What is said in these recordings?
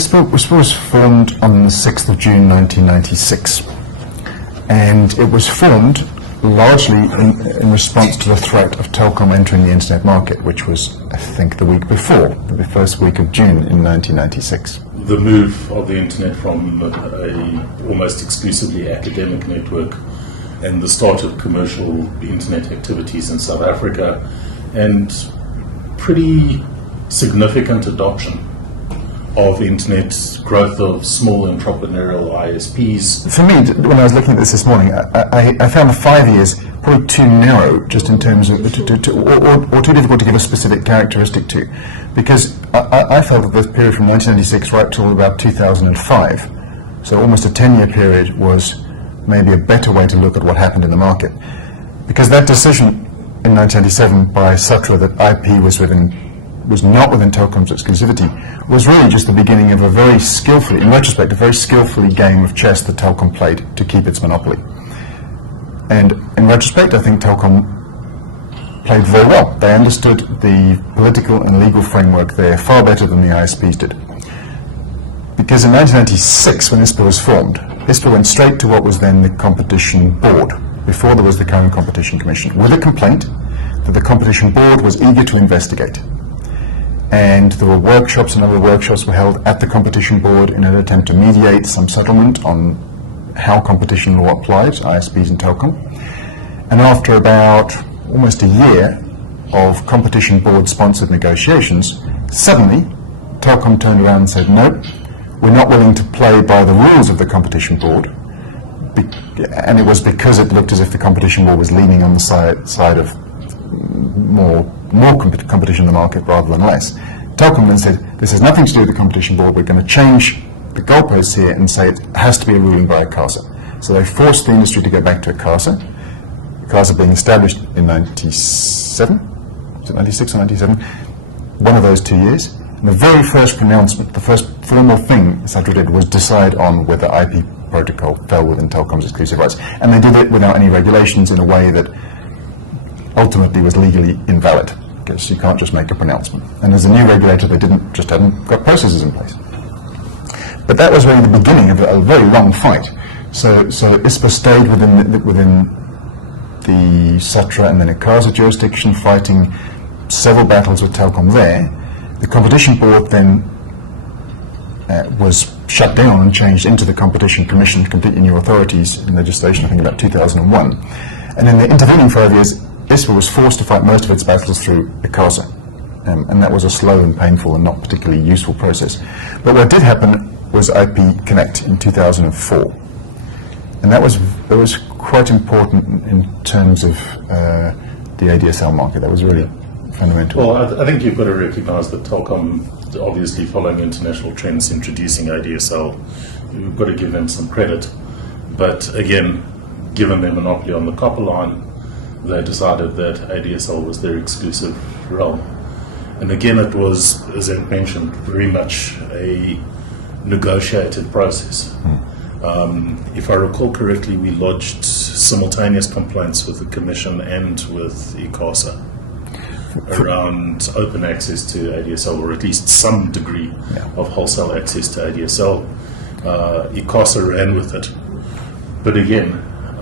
ISPA was formed on the 6th of June 1996, and it was formed largely in response to the threat of Telkom entering the internet market, which was, I think, the week before, the first week of June in 1996. The move of the internet from a almost exclusively academic network and the start of commercial internet activities in South Africa, and pretty significant adoption of internet, growth of small entrepreneurial ISPs. For me, when I was looking at this morning, I found the 5 years probably too narrow, just in terms of, or too difficult to give a specific characteristic to, because I felt that this period from 1996 right till about 2005, so almost a 10-year period, was maybe a better way to look at what happened in the market. Because that decision in 1997 by ZACR that IP was not within Telkom's exclusivity was really just the beginning of a very skillfully, in retrospect, a very skillfully game of chess that Telkom played to keep its monopoly. And in retrospect, I think Telkom played very well. They understood the political and legal framework there far better than the ISPs did. Because in 1996, when ISPA was formed, ISPA went straight to what was then the Competition Board, before there was the current Competition Commission, with a complaint that the Competition Board was eager to investigate. And there were workshops, and other workshops were held at the Competition Board in an attempt to mediate some settlement on how competition law applied to ISPs and Telkom. And after about almost a year of Competition Board sponsored negotiations, suddenly Telkom turned around and said, no, we're not willing to play by the rules of the Competition Board. And it was because it looked as if the Competition Board was leaning on the side of more competition in the market rather than less. Telkom then said, this has nothing to do with the Competition Board, we're going to change the goalposts here and say it has to be a ruling by ICASA. So they forced the industry to go back to ICASA being established in 97, was it 96 or 97, one of those 2 years. And the very first pronouncement, the first formal thing ZACR did was decide on whether IP protocol fell within Telkom's exclusive rights. And they did it without any regulations in a way that ultimately was legally invalid, because you can't just make a pronouncement. And as a new regulator, they hadn't got processes in place. But that was really the beginning of a very long fight. So ISPA stayed within the ZACR and then ICASA jurisdiction, fighting several battles with Telkom there. The Competition Board then was shut down and changed into the Competition Commission, completely new authorities in legislation, I think about 2001. And in the intervening 5 years, ISPA was forced to fight most of its battles through ICASA, and that was a slow and painful and not particularly useful process. But what did happen was IP Connect in 2004, and that was quite important in terms of the ADSL market. That was really fundamental. Well, I think you've got to recognise that Telkom, obviously following international trends, introducing ADSL, you've got to give them some credit. But again, given their monopoly on the copper line, they decided that ADSL was their exclusive realm. And again, it was, as I mentioned, very much a negotiated process. If I recall correctly, we lodged simultaneous complaints with the Commission and with ICASA around open access to ADSL, or at least some degree of wholesale access to ADSL. ICASA ran with it. But again,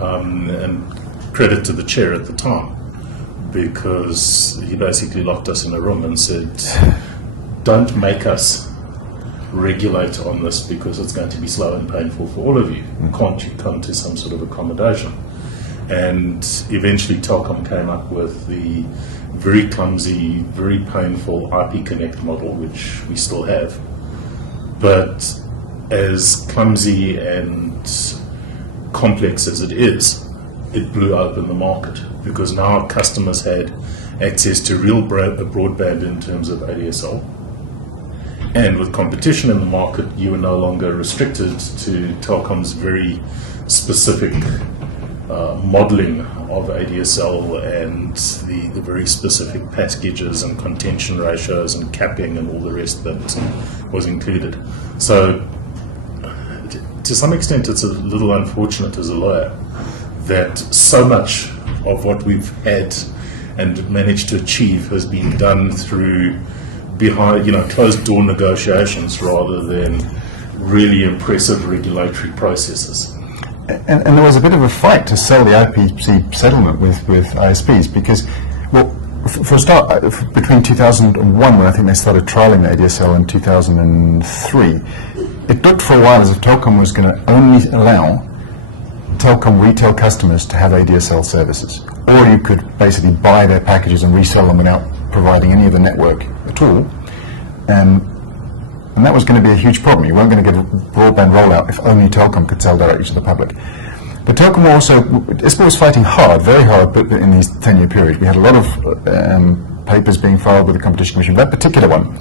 and credit to the chair at the time, because he basically locked us in a room and said, don't make us regulate on this because it's going to be slow and painful for all of you. Can't you come to some sort of accommodation? And eventually Telkom came up with the very clumsy, very painful IP Connect model, which we still have. But as clumsy and complex as it is, it blew open the market, because now customers had access to real broadband in terms of ADSL. And with competition in the market, you were no longer restricted to Telkom's very specific modeling of ADSL and the very specific packages and contention ratios and capping and all the rest that was included. So to some extent, it's a little unfortunate as a lawyer that so much of what we've had and managed to achieve has been done through behind, closed door negotiations rather than really impressive regulatory processes. And there was a bit of a fight to sell the IPC settlement with ISPs because, well, for a start, between 2001, when I think they started trialling the ADSL, in 2003, it looked for a while as if Telkom was going to only allow Telkom retail customers to have ADSL services, or you could basically buy their packages and resell them without providing any of the network at all. And that was going to be a huge problem. You weren't going to get a broadband rollout if only Telkom could sell directly to the public. But Telkom also, ISPA was fighting hard, very hard, but in these 10-year periods. We had a lot of papers being filed with the Competition Commission. That particular one,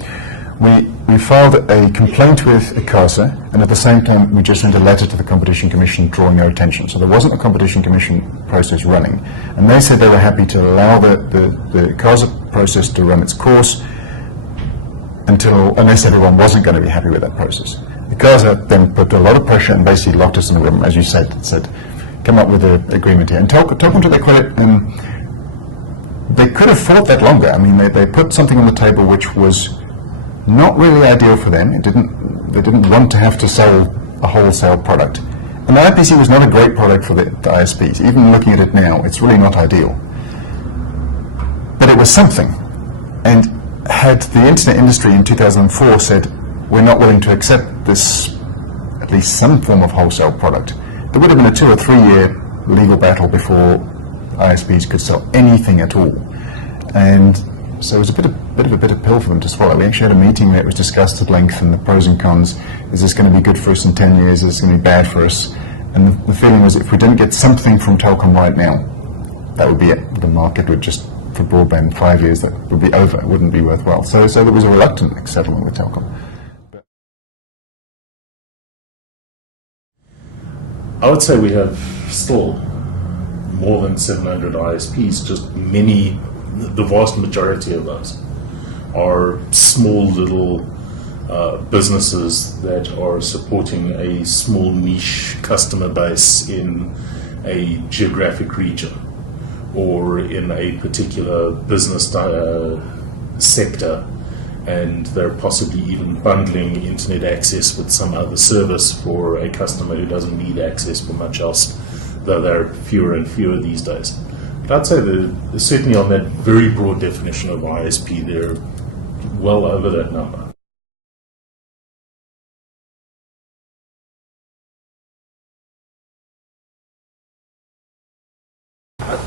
we filed a complaint with ICASA, and at the same time we just sent a letter to the Competition Commission drawing their attention. So there wasn't a Competition Commission process running. And they said they were happy to allow the ICASA process to run its course, unless everyone wasn't going to be happy with that process. The ICASA then put a lot of pressure and basically locked us in a room, as you said, come up with an agreement here. And Telkom, to their credit, they could have fought that longer. I mean, they put something on the table which was not really ideal for them. They didn't want to have to sell a wholesale product. And the IPC was not a great product for the ISPs. Even looking at it now, it's really not ideal. But it was something. And had the internet industry in 2004 said, we're not willing to accept this, at least some form of wholesale product, there would have been a 2 or 3 year legal battle before ISPs could sell anything at all. And so it was a bit of a bitter pill for them to swallow. We actually had a meeting where it was discussed at length, and the pros and cons. Is this going to be good for us in 10 years? Is this going to be bad for us? And the feeling was, if we didn't get something from Telkom right now, that would be it. The market would just, for broadband, 5 years, that would be over. It wouldn't be worthwhile. So there was a reluctant settlement with Telkom. I would say we have still more than 700 ISPs, just many, the vast majority of those are small little businesses that are supporting a small niche customer base in a geographic region or in a particular business sector, and they're possibly even bundling internet access with some other service for a customer who doesn't need access for much else, though there are fewer and fewer these days. But I'd say that certainly on that very broad definition of ISP, they're well over that number.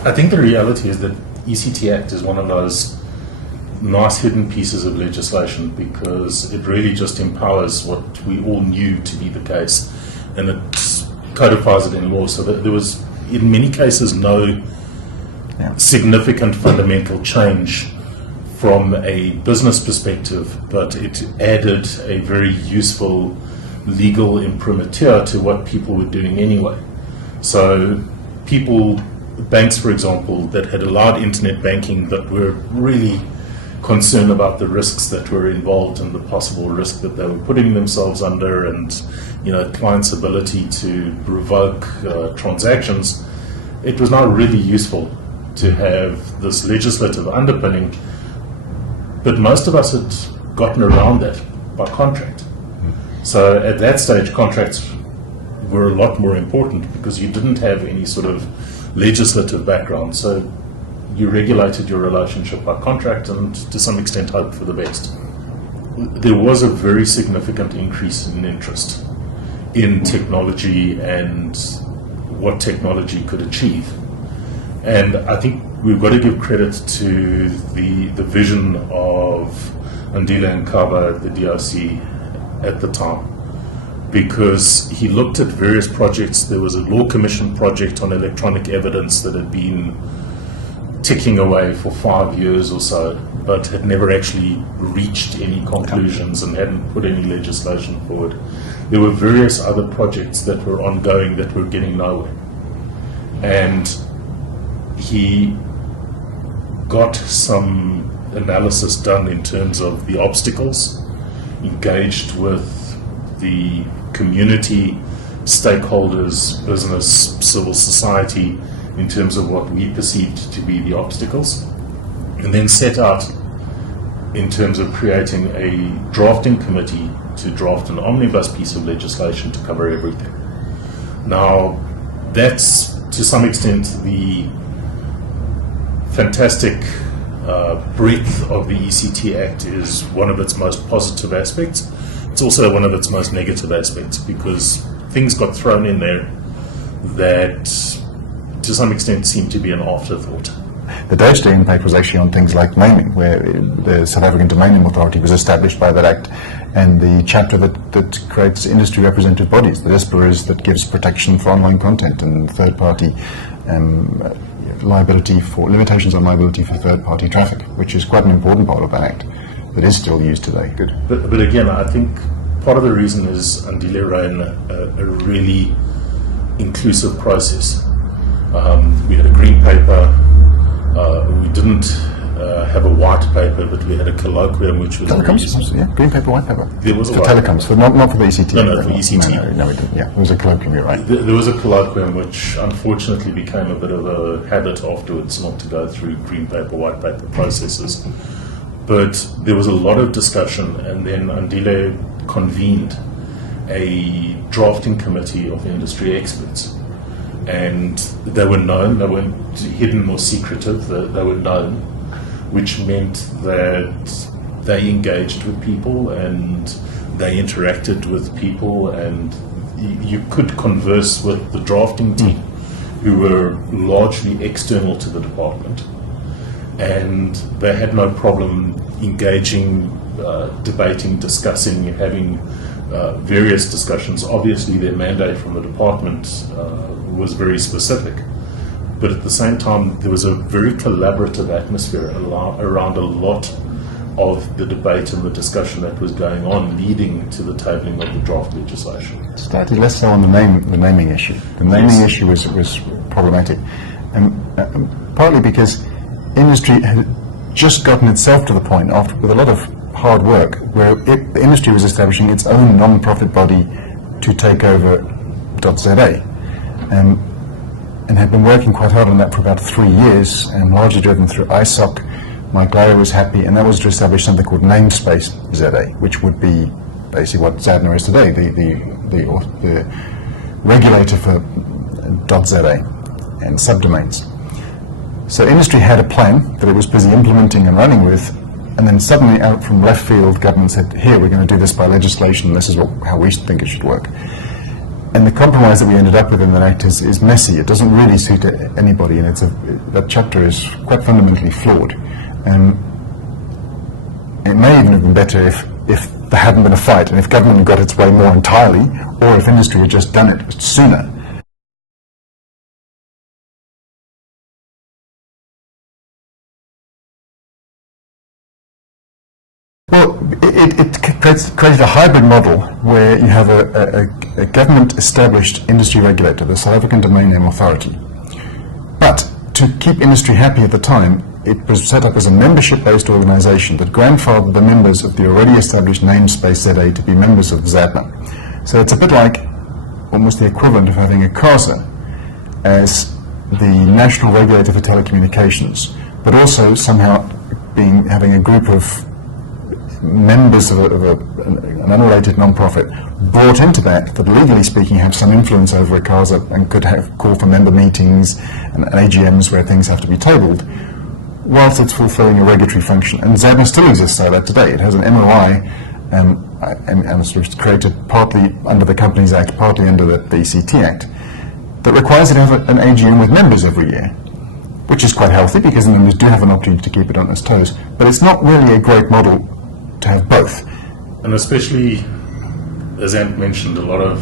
I think the reality is that ECT Act is one of those nice hidden pieces of legislation, because it really just empowers what we all knew to be the case, and it codifies it in law, so that there was in many cases no significant fundamental change from a business perspective, but it added a very useful legal imprimatur to what people were doing anyway. So banks, for example, that had allowed internet banking, that were really concerned about the risks that were involved and the possible risk that they were putting themselves under, and clients' ability to revoke transactions, it was not really useful to have this legislative underpinning. But most of us had gotten around that by contract. So at that stage, contracts were a lot more important because you didn't have any sort of legislative background. So you regulated your relationship by contract and to some extent hoped for the best. There was a very significant increase in interest in technology and what technology could achieve. And I think we've got to give credit to the vision of Andile Nkaba, the DRC at the time, because he looked at various projects. There was a law commission project on electronic evidence that had been ticking away for 5 years or so, but had never actually reached any conclusions and hadn't put any legislation forward. There were various other projects that were ongoing that were getting nowhere. And he got some analysis done in terms of the obstacles, engaged with the community, stakeholders, business, civil society, in terms of what we perceived to be the obstacles, and then set out in terms of creating a drafting committee to draft an omnibus piece of legislation to cover everything. Now, that's to some extent the fantastic breadth of the ECT Act is one of its most positive aspects. It's also one of its most negative aspects, because things got thrown in there that to some extent seem to be an afterthought. The day-to-day impact was actually on things like naming, where the South African Domain Authority was established by that Act, and the chapter that creates industry representative bodies, the DISPA, that gives protection for online content and third-party liability for limitations on liability for third-party traffic, which is quite an important part of that Act that is still used today. Good. But again, I think part of the reason is Andile ran a really inclusive process. We had a green paper. We didn't have a white paper, but we had a colloquium which was telecoms, yeah, green paper, white paper. There was a for telecoms, for not for the ECT. No, for ECT. No, we didn't. Yeah, it was a colloquium. You're right. There was a colloquium which unfortunately became a bit of a habit afterwards, not to go through green paper, white paper processes. But there was a lot of discussion, and then Andile convened a drafting committee of industry experts. And they were known, they weren't hidden or secretive, they were known, which meant that they engaged with people and they interacted with people, and you could converse with the drafting team, who were largely external to the department, and they had no problem engaging, debating, discussing, having various discussions. Obviously their mandate from the department was very specific, but at the same time there was a very collaborative atmosphere around a lot of the debate and the discussion that was going on, leading to the tabling of the draft legislation. Slightly less so on the naming issue. The naming issue was problematic, partly because industry had just gotten itself to the point, after with a lot of hard work, where the industry was establishing its own non-profit body to take over .za, and had been working quite hard on that for about 3 years, and largely driven through ISOC. Mike Silber was happy, and that was to establish something called namespace ZA, which would be basically what ZADNA is today, the regulator for .za and subdomains. So industry had a plan that it was busy implementing and running with, and then suddenly out from left field, government said, here, we're going to do this by legislation, this is how we think it should work. And the compromise that we ended up with in that Act is messy. It doesn't really suit anybody, and that chapter is quite fundamentally flawed. And it may even have been better if there hadn't been a fight, and if government had got its way more entirely, or if industry had just done it sooner. Well, it created a hybrid model where you have a government-established industry regulator, the South African Domain Name Authority. But to keep industry happy at the time, it was set up as a membership-based organisation that grandfathered the members of the already established namespace ZA to be members of ZADNA. So it's a bit like almost the equivalent of having a CASA as the national regulator for telecommunications, but also somehow having a group of members of an unrelated non-profit brought into that legally speaking have some influence over a CASA and could call for member meetings and AGMs where things have to be tabled, whilst it's fulfilling a regulatory function. And ZADNA still exists like that today. It has an MOI and it's created partly under the Companies Act, partly under the ECT Act, that requires it to have an AGM with members every year, which is quite healthy because the members do have an opportunity to keep it on its toes. But it's not really a great model to have both. And especially, as Ant mentioned, a lot of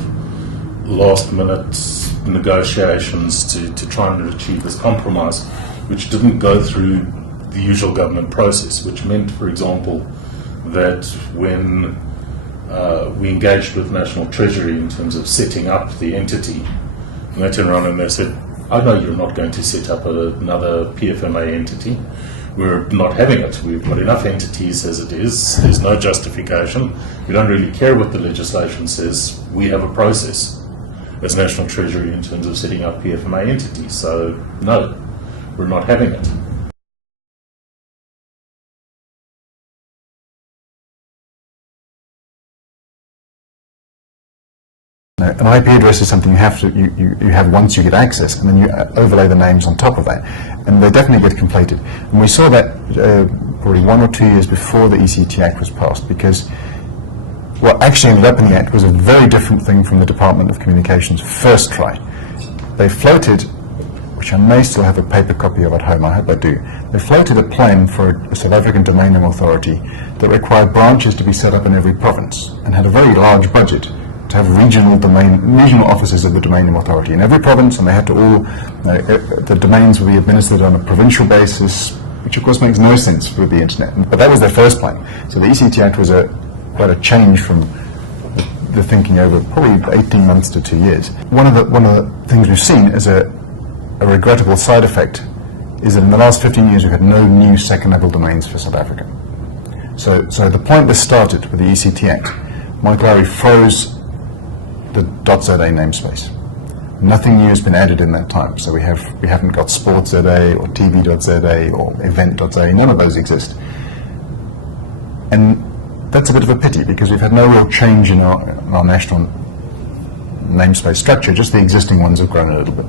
last-minute negotiations to try and achieve this compromise, which didn't go through the usual government process, which meant, for example, that when we engaged with National Treasury in terms of setting up the entity, and they turned around and they said, I know you're not going to set up another PFMA entity. We're not having it. We've got enough entities as it is. There's no justification. We don't really care what the legislation says. We have a process as National Treasury in terms of setting up PFMA entities. So, no, we're not having it. an IP address is something you have once you get access, and then you overlay the names on top of that, and they definitely get conflated. And we saw that probably 1 or 2 years before the ECT Act was passed, because what actually ended up in the Act was a very different thing from the Department of Communications' first try. They floated, which I may still have a paper copy of at home, I hope I do, they floated a plan for a South African domain name authority that required branches to be set up in every province, and had a very large budget to have regional offices of the domain name authority in every province, and they had to all, the domains would be administered on a provincial basis, which of course makes no sense with the internet. But that was their first plan. So the ECT Act was quite a change from the thinking over probably 18 months to 2 years. One of the things we've seen as a regrettable side effect is that in the last 15 years we've had no new second level domains for South Africa. So the point this started with the ECT Act, Mike Lowry froze the .za namespace. Nothing new has been added in that time. So we haven't got sports.za or tv.za or event.za. None of those exist. And that's a bit of a pity, because we've had no real change in our national namespace structure. Just the existing ones have grown a little bit.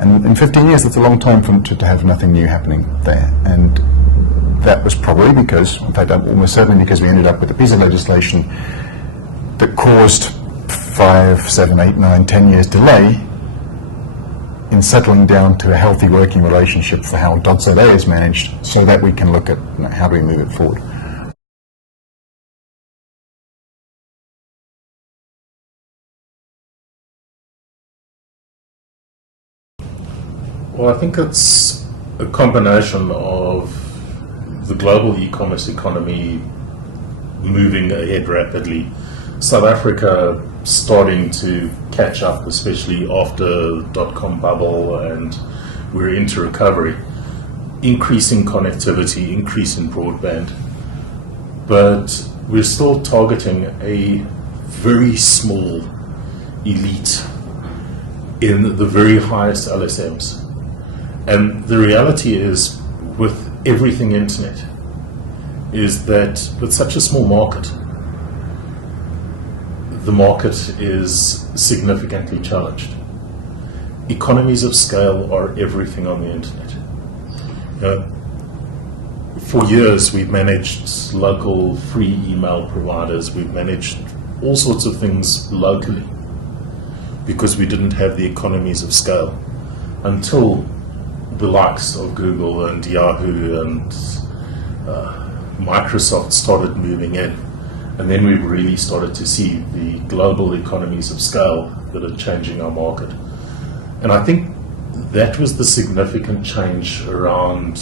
And in 15 years, that's a long time to have nothing new happening there. And that was probably because, in fact, almost certainly because we ended up with a piece of legislation that caused 5, 7, 8, 9, 10 years delay in settling down to a healthy working relationship for how .za is managed, so that we can look at how do we move it forward. Well, I think it's a combination of the global e-commerce economy moving ahead rapidly, South Africa starting to catch up, especially after the .com bubble, and we're into recovery, increasing connectivity, increase in broadband, but we're still targeting a very small elite in the very highest LSMs. And the reality is, with everything internet, is that with such a small market, the market is significantly challenged. Economies of scale are everything on the internet. For years, we've managed local free email providers, we've managed all sorts of things locally because we didn't have the economies of scale until the likes of Google and Yahoo and Microsoft started moving in. And then we really started to see the global economies of scale that are changing our market. And I think that was the significant change around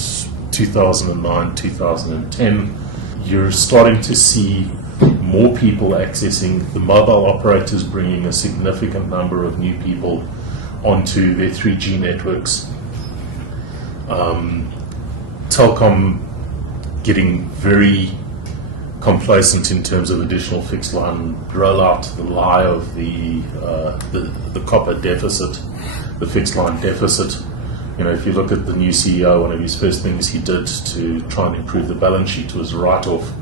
2009, 2010. You're starting to see more people accessing, the mobile operators bringing a significant number of new people onto their 3G networks. Telkom getting very complacent in terms of additional fixed line rollout, the lie of the copper deficit, the fixed line deficit. You know, if you look at the new CEO, one of his first things he did to try and improve the balance sheet was write off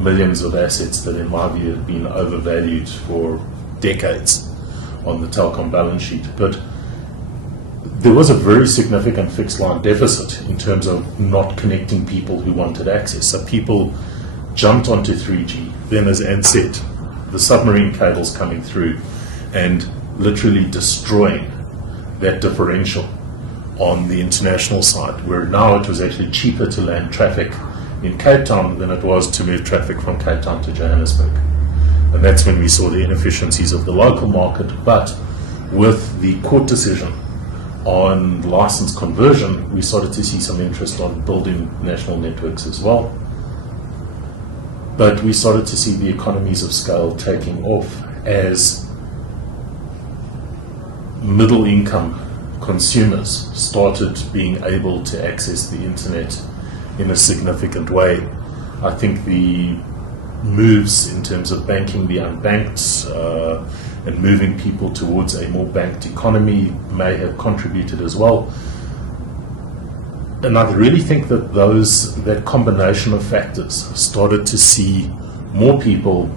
millions of assets that, in my view, had been overvalued for decades on the Telkom balance sheet. But there was a very significant fixed line deficit in terms of not connecting people who wanted access. So people jumped onto 3G, then, as Anne said, the submarine cables coming through and literally destroying that differential on the international side, where now it was actually cheaper to land traffic in Cape Town than it was to move traffic from Cape Town to Johannesburg. And that's when we saw the inefficiencies of the local market. But with the court decision on license conversion, we started to see some interest on building national networks as well. But we started to see the economies of scale taking off as middle income consumers started being able to access the internet in a significant way. I think the moves in terms of banking the unbanked and moving people towards a more banked economy may have contributed as well. And I really think that that combination of factors started to see more people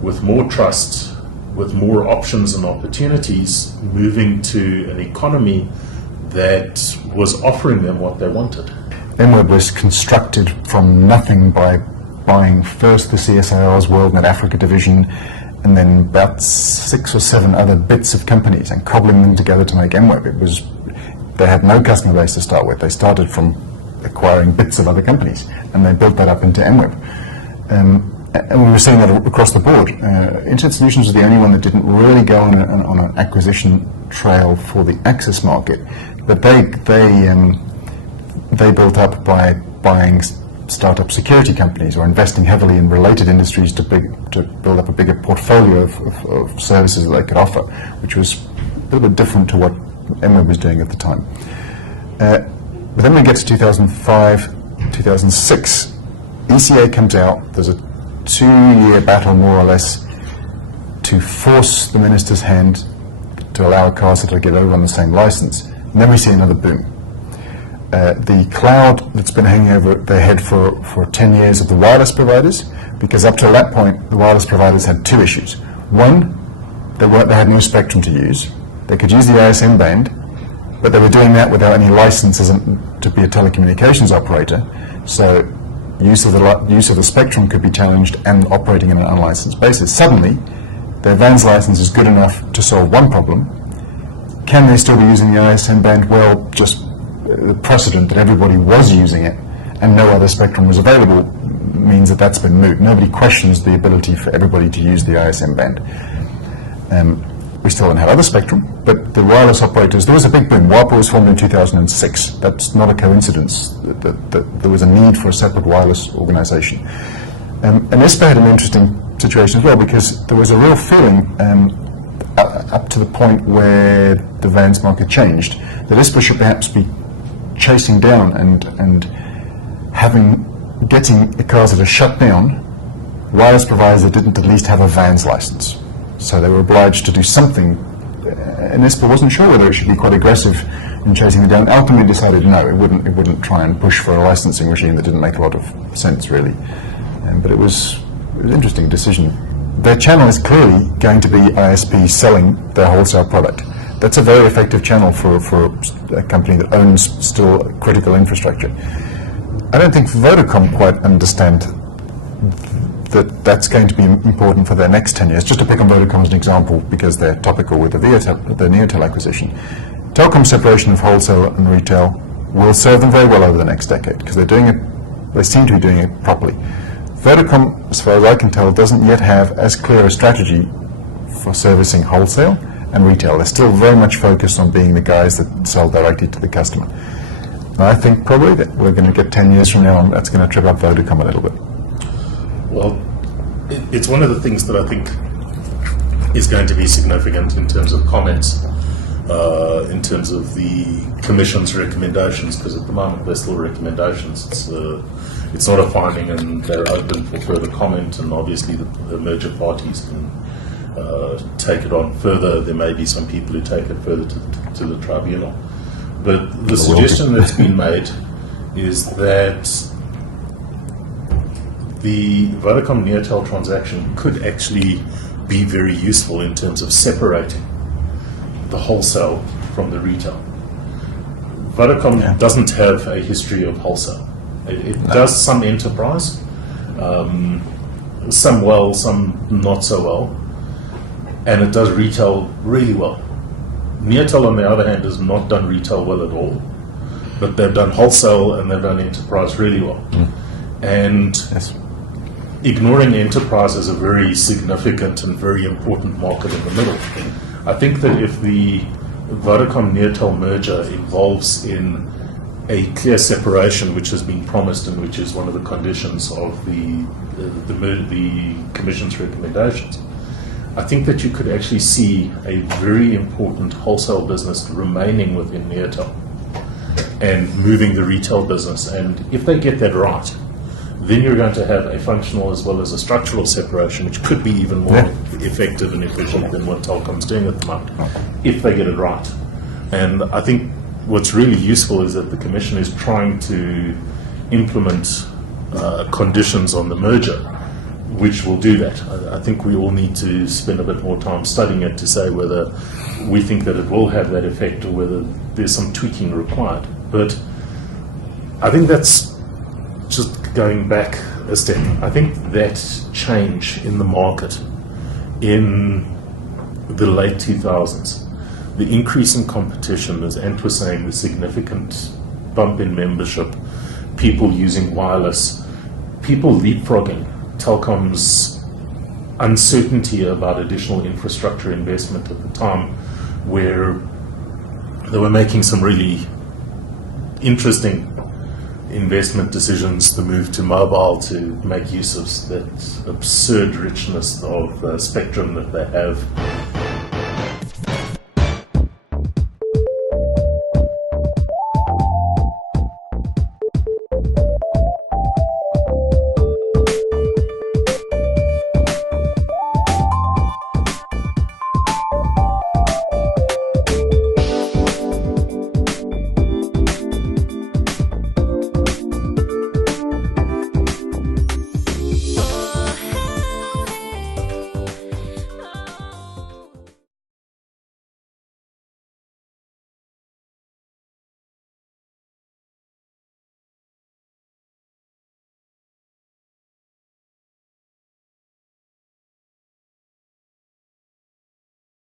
with more trust with more options and opportunities, moving to an economy that was offering them what they wanted. MWeb was constructed from nothing by buying first the CSIR's WorldNet Africa division and then about 6 or 7 other bits of companies and cobbling them together to make MWeb. They had no customer base to start with. They started from acquiring bits of other companies and they built that up into MWeb. And we were seeing that across the board. Internet Solutions was the only one that didn't really go on an acquisition trail for the access market, but they built up by buying startup security companies or investing heavily in related industries to build up a bigger portfolio of services that they could offer, which was a little bit different to what MWeb was doing at the time. But then we get to 2005, 2006, ECA comes out. There's a 2-year battle, more or less, to force the minister's hand to allow ICASA to get over on the same license. And then we see another boom. The cloud that's been hanging over their head for 10 years of the wireless providers, because up to that point, the wireless providers had 2 issues. One, they had no spectrum to use. They could use the ISM band, but they were doing that without any licenses to be a telecommunications operator. So use of the spectrum could be challenged and operating in an unlicensed basis. Suddenly, their VANS license is good enough to solve one problem. Can they still be using the ISM band? Well, just the precedent that everybody was using it and no other spectrum was available means that that's been moot. Nobody questions the ability for everybody to use the ISM band. We still don't have other spectrum, but the wireless operators, there was a big boom. WAPA was formed in 2006. That's not a coincidence that there was a need for a separate wireless organization. And ISPA had an interesting situation as well, because there was a real feeling up to the point where the VANS market changed, that ISPA should perhaps be chasing down and getting ICASA to shut down wireless providers that didn't at least have a VANS license. So they were obliged to do something, and ISPA wasn't sure whether it should be quite aggressive in chasing them down. Ultimately decided no, it wouldn't try and push for a licensing regime that didn't make a lot of sense, really. But it was an interesting decision. Their channel is clearly going to be ISP selling their wholesale product. That's a very effective channel for a company that owns still critical infrastructure. I don't think Vodacom quite understand that that's going to be important for their next 10 years. Just to pick on Vodacom as an example, because they're topical with the Neotel acquisition. Telecom separation of wholesale and retail will serve them very well over the next decade, because they seem to be doing it properly. Vodacom, as far as I can tell, doesn't yet have as clear a strategy for servicing wholesale and retail. They're still very much focused on being the guys that sell directly to the customer. And I think probably that we're going to get 10 years from now, and that's going to trip up Vodacom a little bit. Well, it's one of the things that I think is going to be significant in terms of comments, in terms of the Commission's recommendations, because at the moment they're still recommendations. It's not a finding, and they're open for further comment, and obviously the merger parties can take it on further. There may be some people who take it further to the tribunal. But the suggestion that's been made is that the Vodacom Neotel transaction could actually be very useful in terms of separating the wholesale from the retail. Vodacom doesn't have a history of wholesale. It does some enterprise, some well, some not so well, and it does retail really well. Neotel, on the other hand, has not done retail well at all, but they've done wholesale and they've done enterprise really well. And ignoring enterprise is a very significant and very important market in the middle. I think that if the Vodacom Neotel merger involves in a clear separation, which has been promised and which is one of the conditions of the Commission's recommendations, I think that you could actually see a very important wholesale business remaining within Neotel and moving the retail business. And if they get that right, then you're going to have a functional as well as a structural separation, which could be even more effective and efficient than what Telkom's doing at the moment, if they get it right. And I think what's really useful is that the Commission is trying to implement conditions on the merger which will do that. I think we all need to spend a bit more time studying it to say whether we think that it will have that effect or whether there's some tweaking required. But I think that's just going back a step. I think that change in the market in the late 2000s, the increase in competition, as Ant was saying, the significant bump in membership, people using wireless, people leapfrogging, Telkom's uncertainty about additional infrastructure investment at the time, where they were making some really interesting investment decisions, the move to mobile to make use of that absurd richness of spectrum that they have